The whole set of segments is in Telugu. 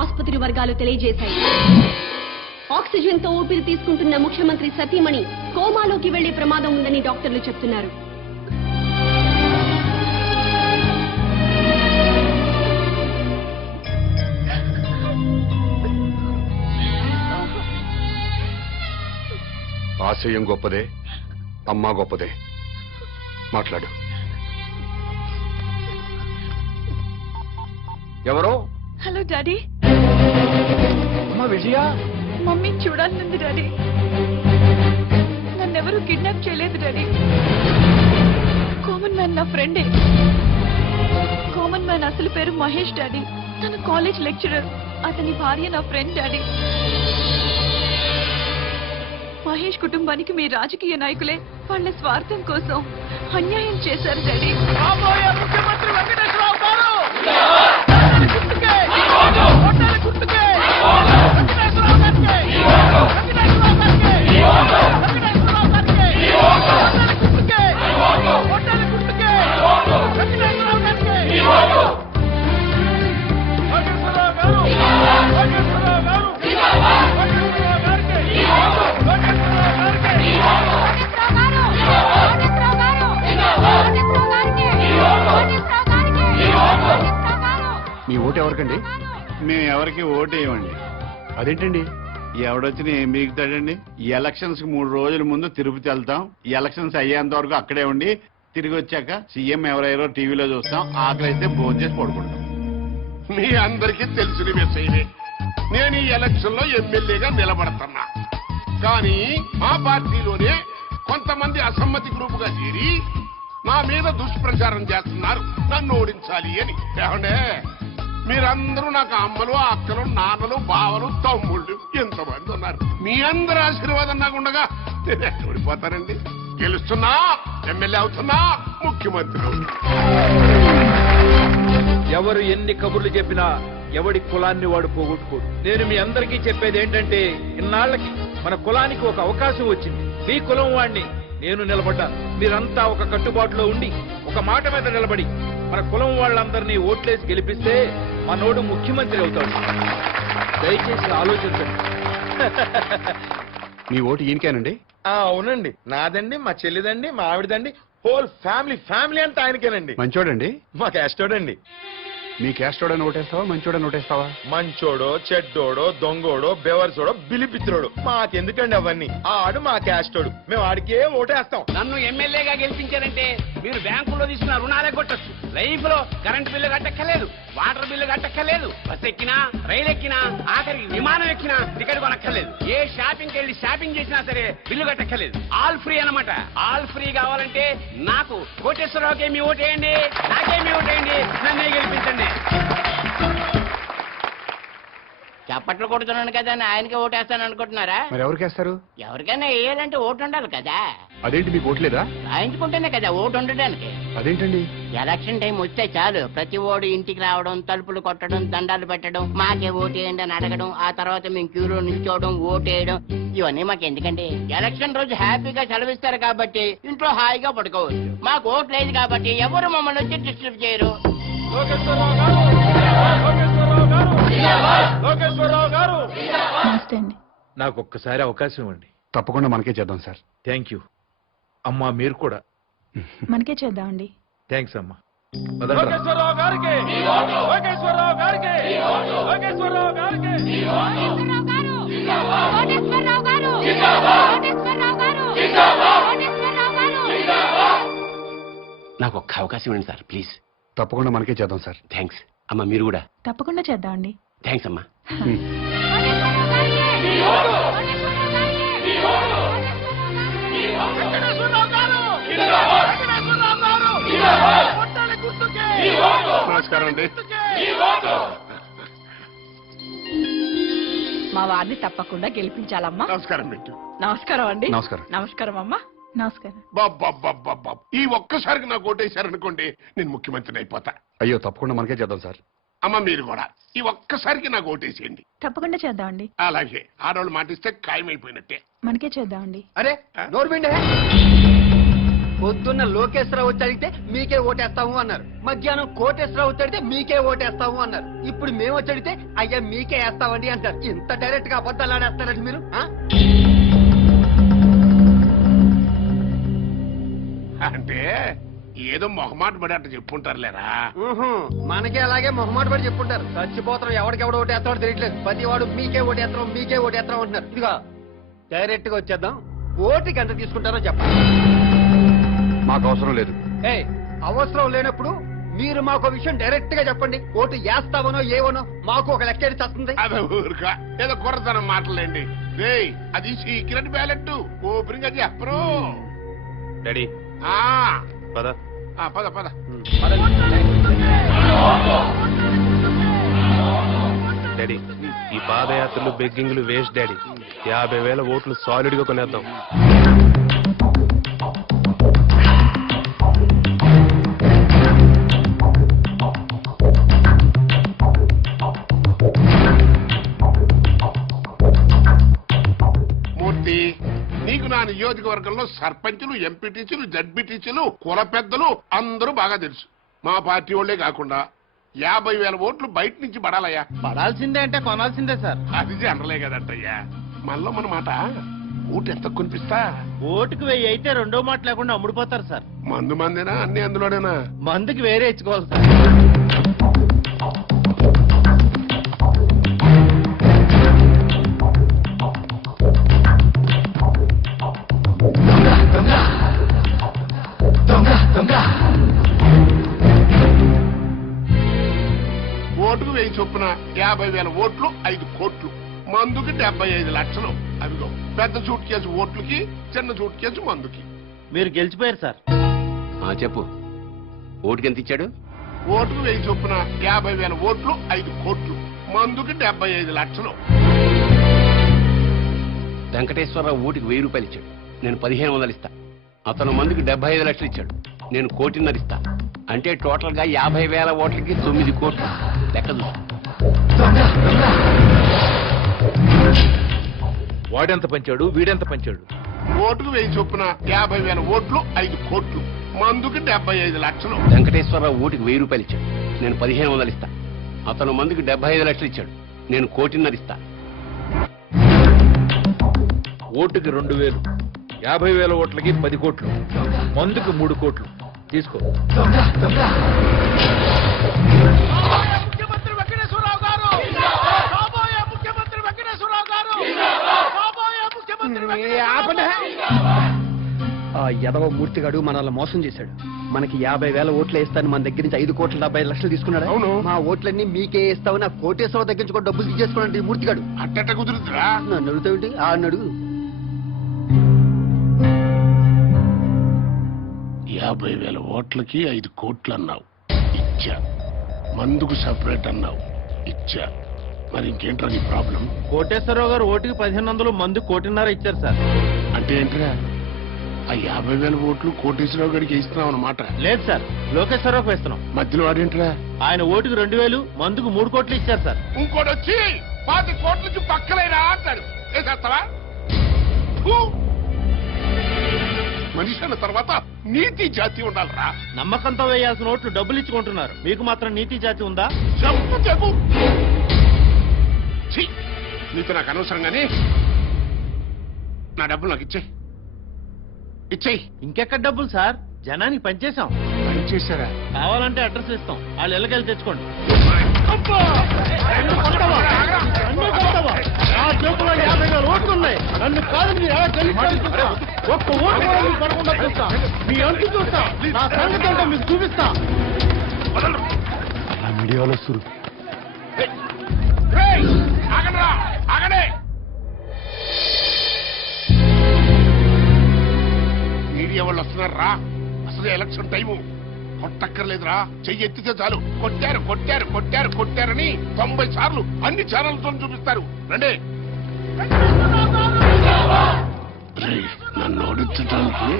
ఆసుపత్రి వర్గాలు తెలియజేశాయి. ఆక్సిజన్ తో ఊపిరి తీసుకుంటున్న ముఖ్యమంత్రి సతీమణి కోమాలోకి వెళ్లే ప్రమాదం ఉందని డాక్టర్లు చెప్తున్నారు. ఆశయం గొప్పదే, అమ్మా గొప్పదే. మాట్లాడు. ఎవరో? Hello daddy. అమ్మా విజయ. మమ్మీ చూడాలనుంది డాడీ. నన్నెవరూ కిడ్నాప్ చేయలేదు డాడీ. కామన్ మ్యాన్ నా ఫ్రెండే. కామన్ మ్యాన్ అసలు పేరు మహేష్ డాడీ. తన కాలేజ్ లెక్చరర్. అతని భార్య నా ఫ్రెండ్ డాడీ. మహేష్ కుటుంబానికి మీ రాజకీయ నాయకులే వాళ్ళ స్వార్థం కోసం అన్యాయం చేశారు డాడీ. ముఖ్యమంత్రి వెంకటేశ్వరరావు గారు మీ ఓటు ఎవరికండి? మేము ఎవరికి ఓటు వేయమండి. అదేంటండి? ఎవడొచ్చినా ఏం బీగుతాడండి? ఈ ఎలక్షన్స్ 3 రోజుల ముందు తిరుపతి వెళ్తాం. ఈ ఎలక్షన్స్ అయ్యేంత వరకు అక్కడే ఉండి తిరిగి వచ్చాక సీఎం ఎవరెవరో టీవీలో చూస్తాం. ఆకలి అయితే భోజనం చేసి పడుకుంటాం. మీ అందరికీ తెలిసిన విషయమే. నేను ఈ ఎలక్షన్ లో ఎమ్మెల్యేగా నిలబడుతున్నా. కానీ మా పార్టీలోనే కొంతమంది అసమ్మతి గ్రూప్ గా చేరి నా మీద దుష్ప్రచారం చేస్తున్నారు, నన్ను ఓడించాలి అని. ఏమండే, మీరందరూ నాకు అమ్మలు, అక్కలు, నాన్నలు, బావలు, తమ్ముళ్ళు ఎంతమంది ఉన్నారు. మీ అందరి ఆశీర్వాదం నాకు ఉండగా నేను ఎక్కడ ఓడిపోతానండి? గెలుస్తున్నా, ఎమ్మెల్యే అవుతున్నా, ముఖ్యమంత్రి అవుతున్నా. ఎవరు ఎన్ని కబుర్లు చెప్పినా ఎవడి కులాన్ని వాడు పోగొట్టుకోడు. నేను మీ అందరికీ చెప్పేది ఏంటంటే, ఇన్నాళ్లకి మన కులానికి ఒక అవకాశం వచ్చింది. మీ కులం వాడిని నేను నిలబడ్డాను. మీరంతా ఒక కట్టుబాటులో ఉండి ఒక మాట మీద నిలబడి మన కులం వాళ్ళందరినీ ఓట్లేసి గెలిపిస్తే మనోడు ముఖ్యమంత్రి అవుతాడు. దయచేసి ఆలోచించండి. మీ ఓటు ఈయనకేనండి? అవునండి, నాదండి, మా చెల్లిదండి, మా ఆవిడదండి, హోల్ ఫ్యామిలీ అంతా ఆయనకేనండి. మంచోడండి? మా క్యాస్టోడండి. మీ క్యాస్టోడని ఓటేస్తావా, మంచోడని ఓటేస్తావా? మంచోడో, చెడ్డోడో, దొంగోడో, బెవర్సోడో, బిలిపిత్రోడు మాకెందుకండి అవన్నీ? ఆడు మా క్యాస్టోడు, మేము ఆడికే ఓటేస్తాం. నన్ను ఎమ్మెల్యేగా గెలిపించారంటే మీరు బ్యాంకులో తీసుకున్న రుణాలే కొట్టచ్చు. లైఫ్ లో కరెంట్ బిల్లు కట్టక్కర్లేదు, వాటర్ బిల్లు కట్టక్కర్లేదు, బస్ ఎక్కినా, రైలు ఎక్కినా, ఆఖరికి విమానం ఎక్కినా టికెట్ కొనక్కర్లేదు. ఏ షాపింగ్ వెళ్ళి షాపింగ్ చేసినా సరే బిల్లు కట్టక్కర్లేదు. ఆల్ ఫ్రీ అన్నమాట. ఆల్ ఫ్రీ కావాలంటే నాకు కోటేశ్వరరావుకి మీ ఓటేయండి, నాకేమి ఓటేయండి, నన్నే గెలిపించండి. చప్పట్లు కొడుతున్నాను కదా అని ఆయనకి ఓటేస్తాను అనుకుంటున్నారా? మరి ఎవరికేస్తారు? ఎవరికైనా వేయాలంటే ఓటు ఉండాలి కదా. అదేంటి, మీకు ఓట్లేదా? రాయించుకుంటేనే కదా ఓటు ఉండడానికి. అదేంటండి? ఎలక్షన్ టైం వస్తే చాలు ప్రతి ఓడు ఇంటికి రావడం, తలుపులు కొట్టడం, దండాలు పెట్టడం, మాకే ఓటేయండి అని అడగడం, ఆ తర్వాత మేము క్యూలో నిల్చోవడం, ఓటేయడం, ఇవన్నీ మాకు ఎందుకండి? ఎలక్షన్ రోజు హ్యాపీగా సెలవిస్తారు కాబట్టి ఇంట్లో హాయిగా పడుకోవచ్చు. మాకు ఓటు లేదు కాబట్టి ఎవరు మమ్మల్ని వచ్చి డిస్టర్బ్ చేయరు. నాకు ఒక్కసారి అవకాశం ఇవ్వండి. తప్పకుండా మనకే చేద్దాం సార్. థ్యాంక్ యూ అమ్మా. మీరు కూడా మనకే చేద్దామండి. థ్యాంక్స్ అమ్మా. లోకేశ్వరరావు గారికి, లోకేశ్వరరావు గారికి, లోకేశ్వరరావు గారికి. నాకు ఒక్క అవకాశం ఇవ్వండి సార్, ప్లీజ్. తప్పకుండా మనకే చేద్దాం సార్. థ్యాంక్స్ అమ్మా. మీరు కూడా తప్పకుండా చేద్దామండి. థ్యాంక్స్ అమ్మా. నమస్కారం అండి. మా వారిని తప్పకుండా గెలిపించాలమ్మా. నమస్కారం బిట్టు. నమస్కారం అండి. నమస్కారం. నమస్కారం అమ్మా. నమస్కారం. బాబా, ఈ ఒక్కసారికి నాకు ఓటేశారనుకోండి, నేను ముఖ్యమంత్రిని అయిపోతా. అయ్యో, తప్పకుండా మనకే చేద్దాం సార్. అమ్మ మీరు కూడా ఈ ఒక్కసారికి నాకు ఓటేసేయండి. తప్పకుండా చేద్దామండి. అలాగే ఆడవాళ్ళు మాటిస్తే ఖాయమైపోయినట్టే. మనకే చేద్దామండి. అరే నోరు పిండే. పొద్దున్న లోకేశ్వరరావు వచ్చి అడిగితే మీకే ఓటేస్తాము అన్నారు. మధ్యాహ్నం కోటేశ్వరరావు వచ్చి అడిగితే మీకే ఓటేస్తాము అన్నారు. ఇప్పుడు మేము వచ్చి అడిగితే అయ్యా మీకే వేస్తామండి అంటారు. ఇంత డైరెక్ట్ గా అబద్ధాలు ఆడేస్తారండి మీరు. అంటే ఏదో మొహమాట పడి అట్ట చెప్పుంటారులేరా. మనకే అలాగే మొహమాట పడి చెప్పుంటారు. చచ్చిపోతాం ఎవడికెవడు ఓటేస్తాడో తెలియట్లేదు. ప్రతి వాడు మీకే ఓటేస్తాం మీకే ఓటేస్తాం అంటున్నారు. ఇదిగా డైరెక్ట్ గా వచ్చేద్దాం. ఓటుకి ఎంత తీసుకుంటారో చెప్పండి. మాకు అవసరం లేదు. అవసరం లేనప్పుడు మీరు మాకు విషయం డైరెక్ట్ గా చెప్పండి. ఓటు వేస్తావనో ఏవనో మాకు ఒక లెక్క వస్తుంది. అదే ఊరుగా ఏదో కుర్రతనం మాటలేండి. రేయ్ అది సీక్రెట్ బ్యాలెట్ ఓపెనింగ్ అది చెప్పరు. డాడీ పద పద పద. డాడీ ఈ పాదయాత్రలు బెగ్గింగ్లు వేస్ట్ డాడీ. 50,000 ఓట్లు సాలిడ్ గా కొనేద్దాం. మూర్తి నీకు నా నియోజకవర్గంలో సర్పంచులు ఎంపీటీసీలు జడ్పీటీసీలు కుల పెద్దలు అందరూ బాగా తెలుసు. మా పార్టీ వాళ్ళే కాకుండా 50,000 ఓట్లు బయట నుంచి పడాలయ్యా. పడాల్సిందే అంటే కొనాల్సిందే సార్. అది జనరలే కదంటయ్యా. మనలో మన మాట ఓటు ఎంత కొనిపిస్తా. ఓటుకు 1000 అయితే రెండో మాట లేకుండా అమ్ముడిపోతారు సార్. మందు మందేనా అన్ని అందులోనేనా? మందుకి వేరే ఇచ్చుకోవాలి సార్. ఓటుకు 1000 చొప్పున 50,000 ఓట్లు 5 కోట్లు. మందుకి 75 లక్షలు. అదిగో పెద్ద సూట్ కేసు ఓట్లకి చిన్న సూట్ కేసు మందుకి. మీరు గెలిచిపోయారు సార్. చెప్పు ఓటుకి ఎంత ఇచ్చాడు? ఓటుకు 1000 చొప్పున 50,000 ఓట్లు 5 కోట్లు. మందుకి 75 లక్షలు. వెంకటేశ్వరరావు ఓటుకి 1000 రూపాయలు ఇచ్చాడు. నేను 1500 ఇస్తా. అతను మందుకి 75 లక్షలు ఇచ్చాడు. నేను 1,50,000 ఇస్తా. అంటే టోటల్ గా 50,000 ఓట్లకి 9 కోట్లు. లెక్క వాడెంత పంచాడు వీడెంత పంచాడు? ఓటుకు 1000 చొప్పున 50,000 ఓట్లు 5 కోట్లు. మందుకి 75 లక్షలు. వెంకటేశ్వరరావు ఓటుకి 1000 రూపాయలు ఇచ్చాడు. నేను 1500 ఇస్తా. అతను మందుకి 75 లక్షలు ఇచ్చాడు. నేను 1,50,000 ఇస్తా. ఓటుకి 2,000. 50,000 ఓట్లకి 10 కోట్లు. మందుకి 3 కోట్లు. తీసుకో. ముఖ్యమంత్రి వెంకటేశ్వరరావు గారు. కాబోయే ముఖ్యమంత్రి వెంకటేశ్వరరావు గారు. కాబోయే ముఖ్యమంత్రి. ఆ యదవ మూర్తిగాడు మనల్ని మోసం చేశాడు. మనకి 50,000 ఓట్లు వేస్తాను మన దగ్గర నుంచి 5,75 లక్షలు తీసుకున్నాడు. అవును. మా ఓట్లన్నీ మీకే వేస్తావు. నా కోటేశ్వరరావు దగ్గర నుంచి కూడా డబ్బులు తీసేసుకున్నాడు ఈ మూర్తిగాడు. అట్టట కుదురుతురా? నన్ను అడుగుతావుంటి ఆ అన్నాడు. 50,000 ఓట్లకి 5 కోట్లు అన్నావు, ఇచ్చా. మందుకు సెపరేట్ అన్నావు, ఇచ్చా. మరి ఇంకేంట్రా నీ ప్రాబ్లం? కోటేశ్వరరావు గారు ఓటుకి 1,500 మంది 1,50,000 ఇచ్చారు సార్. అంటే ఏంట్రా? ఆ 50,000 ఓట్లు కోటేశ్వరరావు గారికి ఇస్తున్నావు అన్నమాట. లేదు సార్, లోకేశ్వరరావుకి వేస్తున్నాం. మధ్యలో వాడేంట్రా? ఆయన ఓటుకి 2,000 మందుకు 3 కోట్లు ఇచ్చారు సార్. ఇంకోటి వచ్చి 10 కోట్ల నుంచి పక్కలేరా అంటాడు. ఏ చేస్తావా? మనిషి అన్న తర్వాత నీతి జాతి ఉండాలరా. నమ్మకంతో వేయాల్సిన ఓట్లు డబ్బులు ఇచ్చుకుంటున్నారు. మీకు మాత్రం నీతి జాతి ఉందా? చెప్పు. నీతో నాకు అనవసరంగానే నా డబ్బులు నాకు ఇచ్చేయి. ఇంకెక్కడ డబ్బులు సార్? జనానికి పనిచేసాం. పనిచేశారా? కావాలంటే అడ్రస్ ఇస్తాం. వాళ్ళు ఎల్లకెళ్ళి తెచ్చుకోండి. ఓట్లు ఉన్నాయి. నన్ను కాదు మీరు ఎలా గెలిచారు? ఒక్క ఓటు కూడా మీకు పడకుండా చూస్తా. మీ అంటూ చూస్తా. నా సంగతి అంటే మీకు చూపిస్తా. మీడియాలో సురు ఆగండి. మీడియా వాళ్ళు వస్తున్నారా? అసలు ఎలక్షన్ టైము. కొట్టక్కర్లేదురా. చెయ్యి ఎత్తితే చాలు కొట్టారని 90 సార్లు అన్ని ఛానల్తో చూపిస్తారు. రండి. నన్ను ఓడించడానికి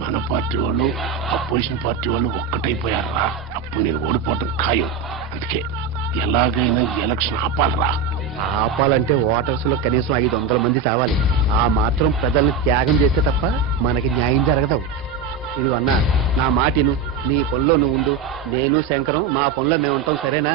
మన పార్టీ వాళ్ళు అపోజిషన్ పార్టీ వాళ్ళు ఒక్కటైపోయారా? అప్పుడు నేను ఓడిపోవటం ఖాయం. అందుకే ఎలాగైనా ఎలక్షన్ ఆపాలరా. ఆపాలంటే ఓటర్స్ లో కనీసం 500 మంది కావాలి. ఆ మాత్రం ప్రజల్ని త్యాగం చేస్తే తప్ప మనకి న్యాయం జరగదు. ఇది అన్నా నా మాటిను నీ పనిలో నువ్వు ఉండు, నేను శంకరం మా పనిలో మేము ఉంటాం, సరేనా?